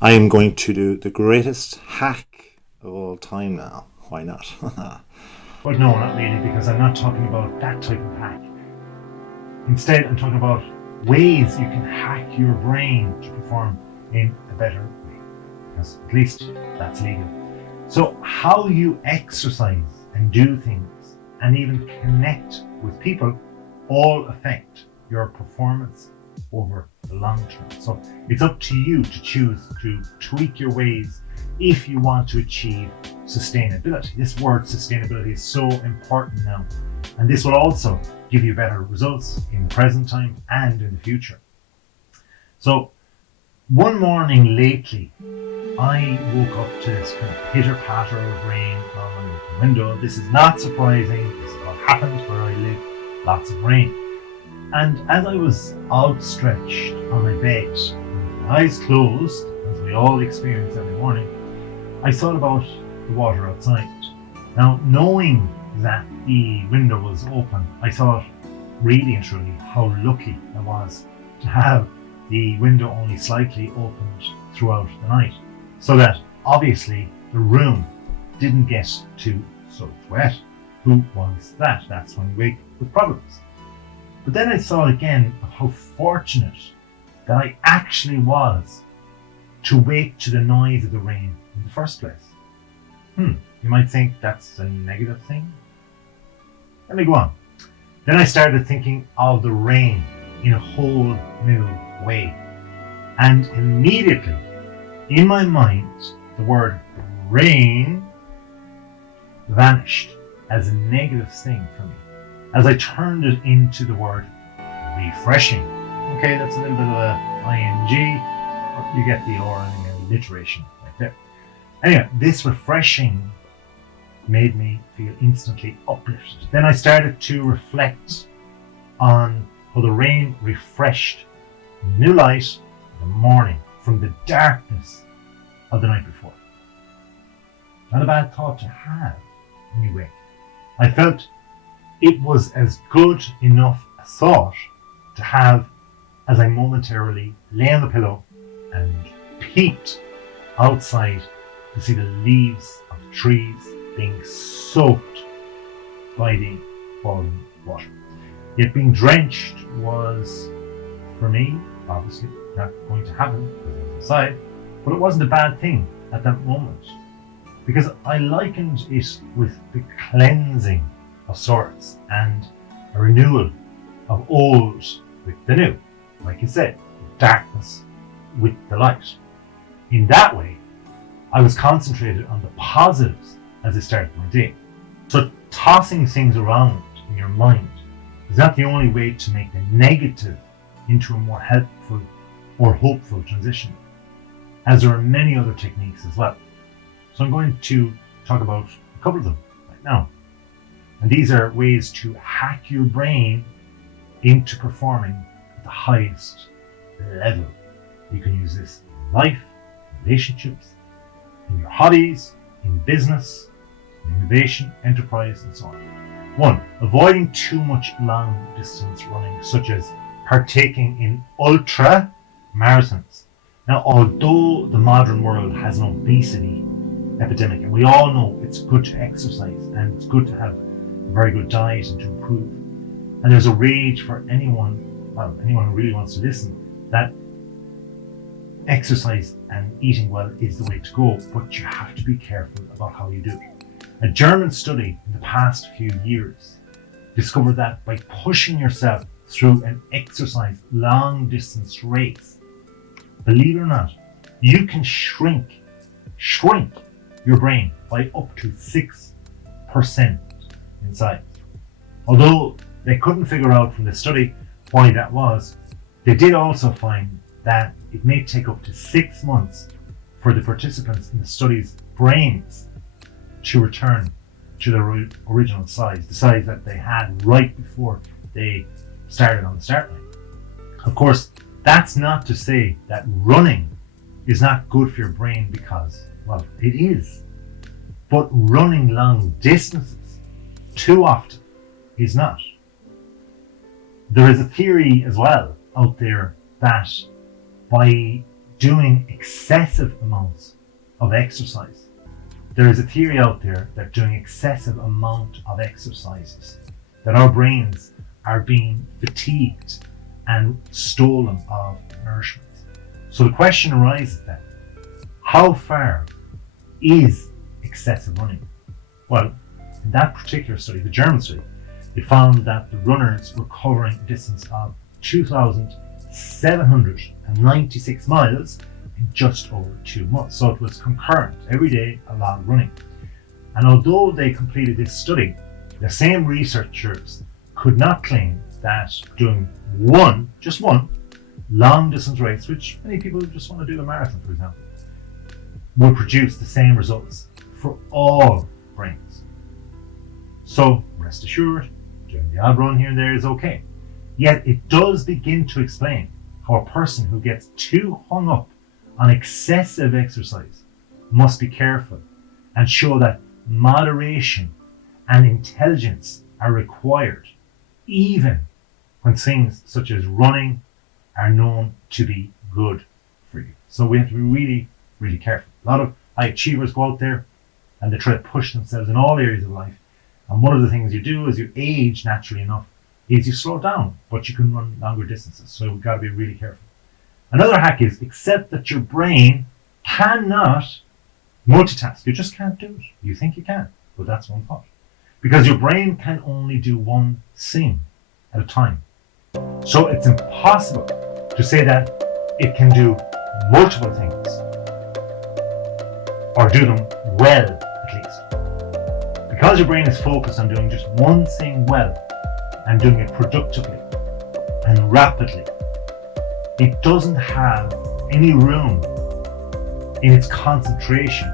I am going to do the greatest hack of all time now. Why not? But no, not really, because I'm not talking about that type of hack. Instead, I'm talking about ways you can hack your brain to perform in a better way, because at least that's legal. So how you exercise and do things and even connect with people all affect your performance over the long term. So it's up to you to choose to tweak your ways if you want to achieve sustainability. This word sustainability is so important now, and this will also give you better results in the present time and in the future. So one morning lately, I woke up to this kind of pitter patter of rain on my open window. This is not surprising. This is what happens where I live, lots of rain. And as I was outstretched on my bed, with my eyes closed, as we all experience every morning, I thought about the water outside. Now, knowing that the window was open, I thought really and truly how lucky I was to have the window only slightly opened throughout the night, so that obviously the room didn't get too soaked wet. Who wants that? That's when you wake with problems. But then I thought again of how fortunate that I actually was to wake to the noise of the rain in the first place. You might think that's a negative thing. Let me go on. Then I started thinking of the rain in a whole new way. And immediately, in my mind, the word rain vanished as a negative thing for me, as I turned it into the word refreshing. Okay, that's a little bit of a ing, but you get the learning and alliteration right there. Anyway, this refreshing made me feel instantly uplifted. Then I started to reflect on how the rain refreshed new light in the morning from the darkness of the night before. Not a bad thought to have when you wake. I felt it was as good enough a thought to have as I momentarily lay on the pillow and peeped outside to see the leaves of the trees being soaked by the falling water. Yet being drenched was, for me, obviously not going to happen because I was inside, but it wasn't a bad thing at that moment, because I likened it with the cleansing of sorts and a renewal of old with the new. Like you said, darkness with the light. In that way, I was concentrated on the positives as I started my day. So tossing things around in your mind is not the only way to make the negative into a more helpful or hopeful transition, as there are many other techniques as well. So I'm going to talk about a couple of them right now. And these are ways to hack your brain into performing at the highest level. You can use this in life, in relationships, in your hobbies, in business, in innovation, enterprise, and so on. 1. Avoiding too much long distance running, such as partaking in ultra marathons. Now, although the modern world has an obesity epidemic, and we all know it's good to exercise and it's good to have a very good diet and to improve, and there's a rage for anyone who really wants to listen, that exercise and eating well is the way to go, but you have to be careful about how you do it. A German study in the past few years discovered that by pushing yourself through an exercise long distance race, believe it or not, you can shrink your brain by up to 6% in size. Although they couldn't figure out from the study why that was, they did also find that it may take up to 6 months for the participants in the study's brains to return to their original size, the size that they had right before they started on the start line. Of course, that's not to say that running is not good for your brain, because, well, it is. But running long distances too often is not. There is a theory as well out there that by doing excessive amounts of exercise. There is a theory out there that doing excessive amount of exercises, that our brains are being fatigued and stolen of nourishment. So the question arises then, how far is excessive running? Well, in that particular study, the German study, it found that the runners were covering a distance of 2,796 miles in just over 2 months. So it was concurrent, every day, a lot of running. And although they completed this study, the same researchers could not claim that doing just one long distance race, which many people just want to do a marathon, for example, will produce the same results for all brains. So rest assured, doing the odd run here and there is okay. Yet it does begin to explain how a person who gets too hung up on excessive exercise must be careful and show that moderation and intelligence are required, even when things such as running are known to be good for you. So we have to be really, really careful. A lot of high achievers go out there and they try to push themselves in all areas of life. And one of the things you do as you age naturally enough is you slow down, but you can run longer distances. So we've got to be really careful. Another hack is accept that your brain cannot multitask. You just can't do it. You think you can, but that's one thought. Because your brain can only do one thing at a time. So it's impossible to say that it can do multiple things, or do them well at least. Because your brain is focused on doing just one thing well and doing it productively and rapidly, it doesn't have any room in its concentration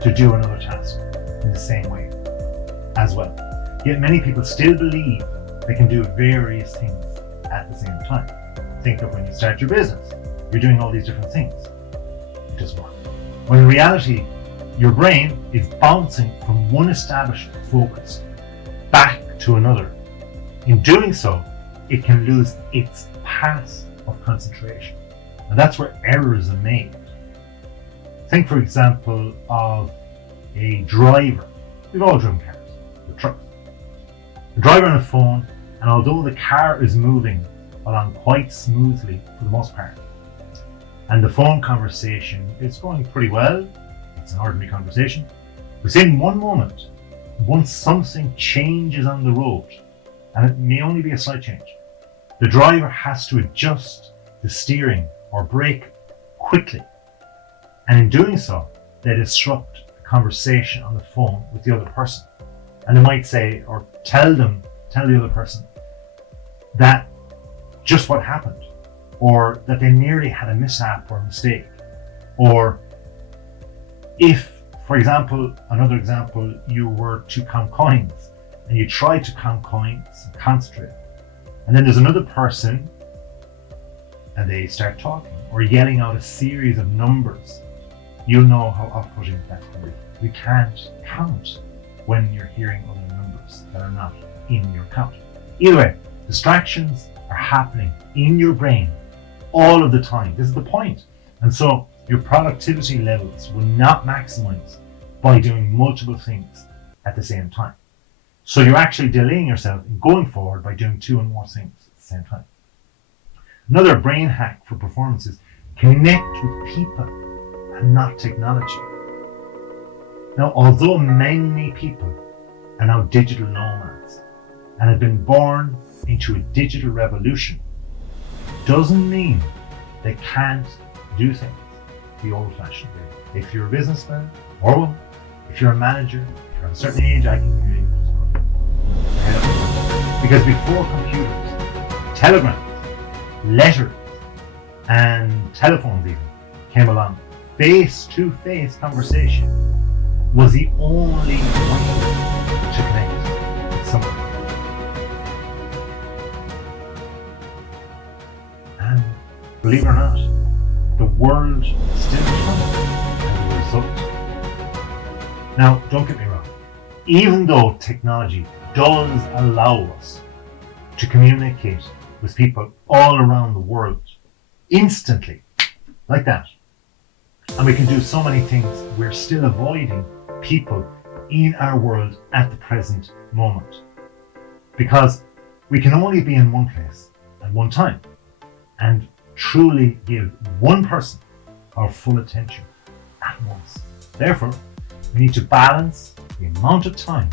to do another task in the same way as well. Yet many people still believe they can do various things at the same time. Think of when you start your business, you're doing all these different things. It doesn't work. When in reality, your brain is bouncing from one established focus back to another. In doing so, it can lose its path of concentration. And that's where errors are made. Think, for example, of a driver. We've all driven cars, the trucks. The driver on a phone, and although the car is moving along quite smoothly for the most part, and the phone conversation is going pretty well, it's an ordinary conversation, within one moment, once something changes on the road, and it may only be a slight change, the driver has to adjust the steering or brake quickly. And in doing so, they disrupt the conversation on the phone with the other person. And they might say, or tell the other person that just what happened, or that they nearly had a mishap or a mistake. Or if, for example, another example, you were to count coins and you try to count coins and concentrate, and then there's another person and they start talking or yelling out a series of numbers, you'll know how off-putting that can be. You can't count when you're hearing other numbers that are not in your count. Either way, distractions are happening in your brain all of the time. This is the point. And so your productivity levels will not maximize by doing multiple things at the same time. So you're actually delaying yourself in going forward by doing 2 or more things at the same time. Another brain hack for performance is connect with people and not technology. Now, although many people are now digital nomads and have been born into a digital revolution, doesn't mean they can't do things the old-fashioned way. If you're a businessman or woman, if you're a manager, if you're of a certain age, I can give you just put your head up. Because before computers, telegrams, letters, and telephones even came along, face-to-face conversation was the only way to connect with someone. And believe it or not, the world still turns as a result. Now, don't get me wrong. Even though technology does allow us to communicate with people all around the world instantly, like that. And we can do so many things we're still avoiding people in our world at the present moment. Because we can only be in one place at one time and truly give one person our full attention at once. Therefore, we need to balance the amount of time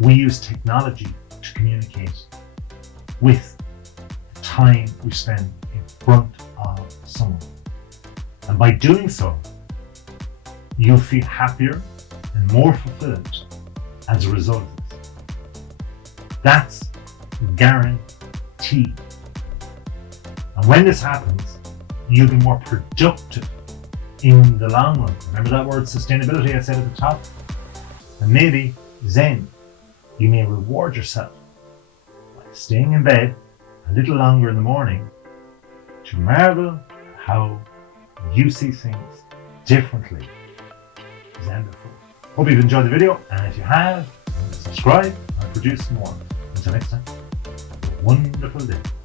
we use technology to communicate with the time we spend in front of someone. And by doing so, you'll feel happier and more fulfilled as a result of this. That's guaranteed. And when this happens, you'll be more productive in the long run. Remember that word sustainability I said at the top? And maybe then you may reward yourself by staying in bed a little longer in the morning to marvel at how you see things differently than before. Hope you've enjoyed the video, and if you have, subscribe and produce more. Until next time, have a wonderful day.